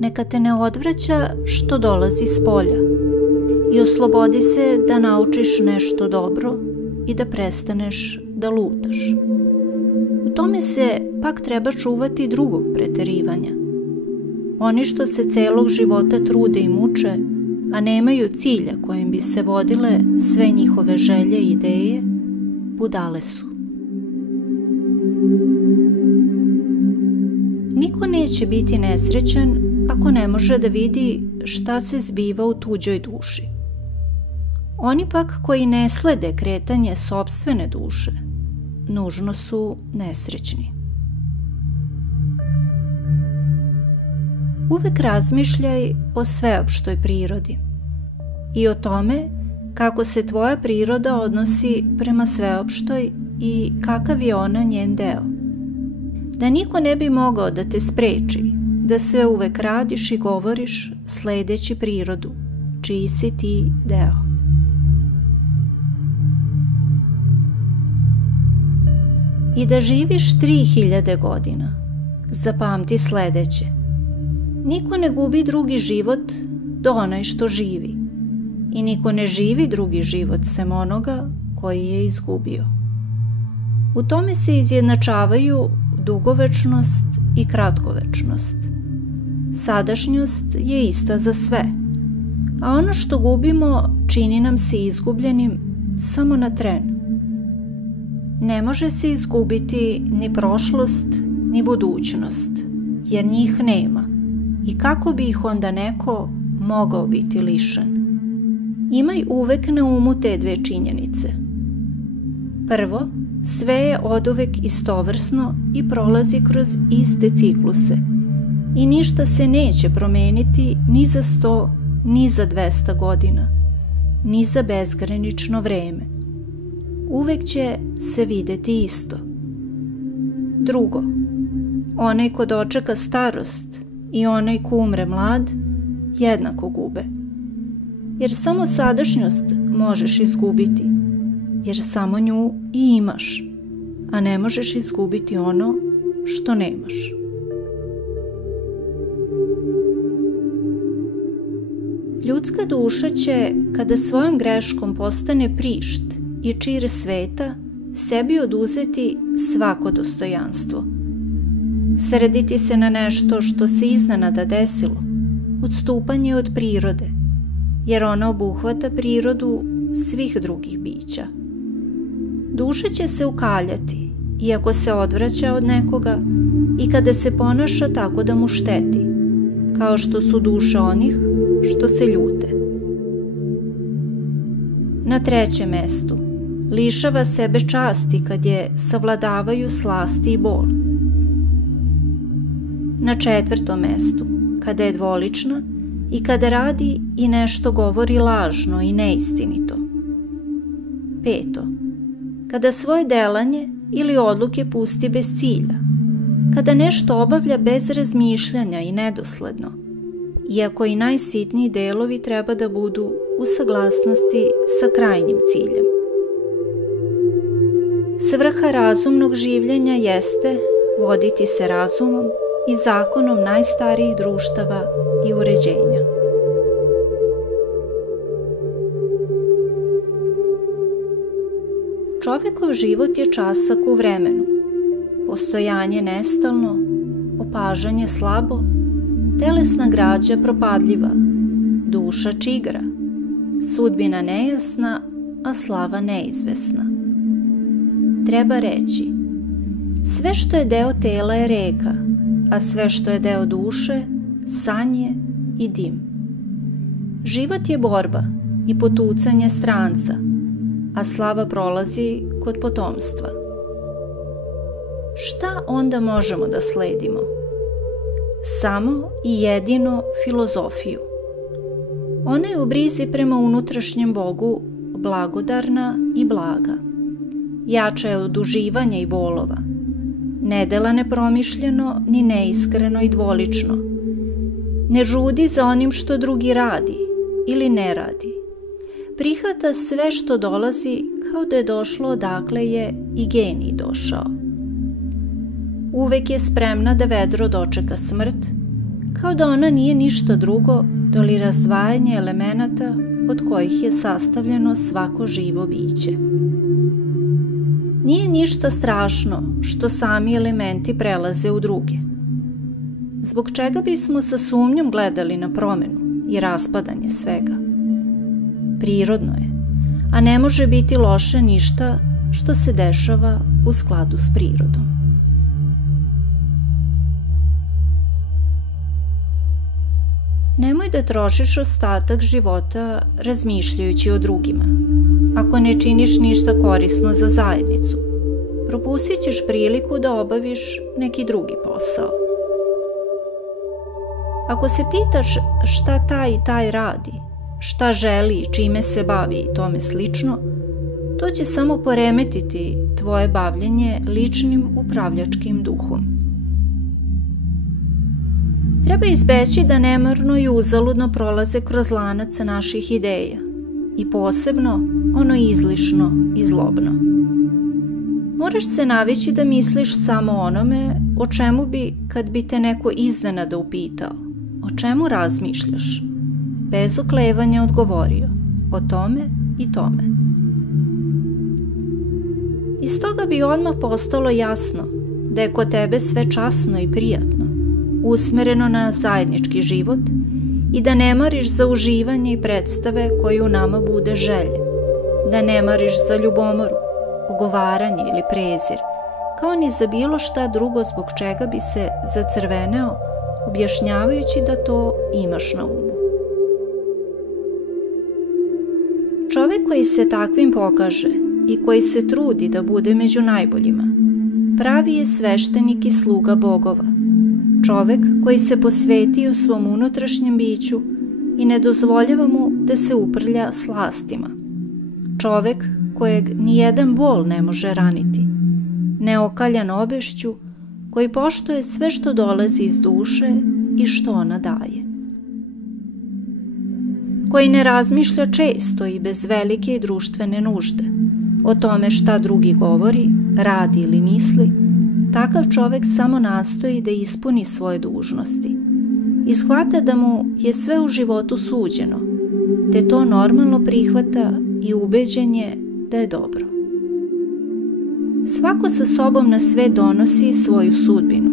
Neka te ne odvraća što dolazi s polja i oslobodi se da naučiš nešto dobro i da prestaneš da lutaš. U tome se pak treba čuvati drugog preterivanja. Oni što se celog života trude i muče, a nemaju cilja kojim bi se vodile sve njihove želje i ideje, budale su. Niko neće biti nesrećan ako ne može da vidi šta se zbiva u tuđoj duši. Oni pak koji ne slede kretanje sopstvene duše, nužno su nesrećni. Uvek razmišljaj o sveopštoj prirodi i o tome kako se tvoja priroda odnosi prema sveopštoj i kakav je ona njen deo. Da niko ne bi mogao da te spreči da sve uvek radiš i govoriš sledeći prirodu, čiji si ti deo. I da živiš 3000 godina, zapamti sledeće. Niko ne gubi drugi život do onaj što živi i niko ne živi drugi život sem onoga koji je izgubio. U tome se izjednačavaju dugovečnost i kratkovečnost. Sadašnjost je ista za sve, a ono što gubimo čini nam se izgubljenim samo na tren. Ne može se izgubiti ni prošlost, ni budućnost, jer njih nema. I kako bi ih onda neko mogao biti lišen? Imaj uvek na umu te dve činjenice. Prvo, sve je oduvek istovrsno i prolazi kroz iste cikluse i ništa se neće promeniti ni za 100, ni za 200 godina, ni za bezgranično vreme. Uvek će se videti isto. Drugo, onaj ko dočeka starost i onaj ko umre mlad jednako gube. Jer samo sadašnjost možeš izgubiti, jer samo nju i imaš, a ne možeš izgubiti ono što nemaš. Ljudska duša će, kada svojom greškom postane prišt i čir sveta, sebi oduzeti svako dostojanstvo. Srediti se na nešto što se iznenada desilo, odstupanje od prirode, jer ona obuhvata prirodu svih drugih bića. Duša će se ukaljati, iako se odvraća od nekoga i kada se ponaša tako da mu šteti, kao što su duše onih što se ljute. Na trećem mestu, lišava sebe časti kad je savladavaju slasti i bol. Na četvrtom mestu, kada je dvolična i kada radi i nešto govori lažno i neistinito. Peto, kada svoje delanje ili odluke pusti bez cilja, kada nešto obavlja bez razmišljanja i nedosledno, iako i najsitniji delovi treba da budu u saglasnosti sa krajnjim ciljem. Svrha razumnog življenja jeste voditi se razumom i zakonom najstarijih društava i uređenja. Čovekov život je časak u vremenu, postojanje nestalno, opažanje slabo, telesna građa propadljiva, duša čigra, sudbina nejasna, a slava neizvesna. Treba reći, sve što je deo tela je reka, a sve što je deo duše, sanje i dim. Život je borba i potucanje stranca, a slava prolazi kod potomstva. Šta onda možemo da sledimo? Samo i jedino filozofiju. Ona je u brizi prema unutrašnjem Bogu blagodarna i blaga. Jača je od uživanja i bolova. Ne dela nepromišljeno ni neiskreno i dvolično. Ne žudi za onim što drugi radi ili ne radi. Prihvata sve što dolazi kao da je došlo odakle je i genij došao. Uvek je spremna da vedro dočeka smrt, kao da ona nije ništa drugo doli razdvajanje elemenata od kojih je sastavljeno svako živo biće. Nije ništa strašno što sami elementi prelaze u druge. Zbog čega bismo sa sumnjom gledali na promenu i raspadanje svega? Prirodno je, a ne može biti loše ništa što se dešava u skladu s prirodom. Nemoj da trošiš ostatak života razmišljajući o drugima. Ako ne činiš ništa korisno za zajednicu, propustit ćeš priliku da obaviš neki drugi posao. Ako se pitaš šta taj i taj radi, šta želi i čime se bavi i tome slično, to će samo poremetiti tvoje bavljenje ličnim upravljačkim duhom. Treba izbeći da nemarno i uzaludno prolaze kroz lanac naših ideja i posebno ono izlišno i zlobno. Moraš se navići da misliš samo o onome o čemu bi, kad bi te neko iznenada upitao, o čemu razmišljaš, bez oklevanja odgovorio, o tome i tome. Iz toga bi odmah postalo jasno da je kod tebe sve časno i prijatno, usmereno na zajednički život i da ne mariš za uživanje i predstave koje u nama bude želje, da ne mariš za ljubomoru, ogovaranje ili prezir, kao ni za bilo šta drugo zbog čega bi se zacrveneo, objašnjavajući da to imaš na umu. Čovek koji se takvim pokaže i koji se trudi da bude među najboljima, pravi je sveštenik i sluga bogova. Čovek koji se posveti u svom unutrašnjem biću i ne dozvoljava mu da se uprlja slastima. Čovek kojeg nijedan bol ne može raniti, neokaljan obešću, koji poštuje sve što dolazi iz duše i što ona daje. Koji ne razmišlja često i bez velike i društvene nužde o tome šta drugi govori, radi ili misli. Takav čovek samo nastoji da ispuni svoje dužnosti i shvata da mu je sve u životu suđeno, te to normalno prihvata i ubeđen je da je dobro. Svako sa sobom na sve donosi svoju sudbinu,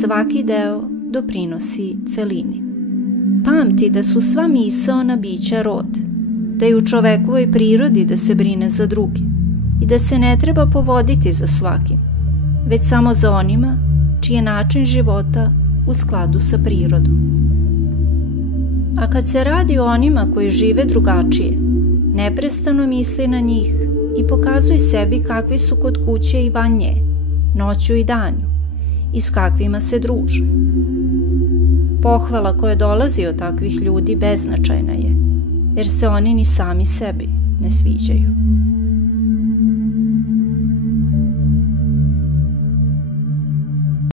svaki deo doprinosi celini. Pamti da su sva misaona bića rod, da je u čovekovoj prirodi da se brine za druge i da se ne treba povoditi za svakim, već samo za onima čiji je način života u skladu sa prirodom. A kad se radi o onima koji žive drugačije, neprestano misli na njih i pokazuj sebi kakvi su kod kuće i van nje, noću i danju, i s kakvima se druže. Pohvala koja dolazi od takvih ljudi beznačajna je, jer se oni ni sami sebi ne sviđaju.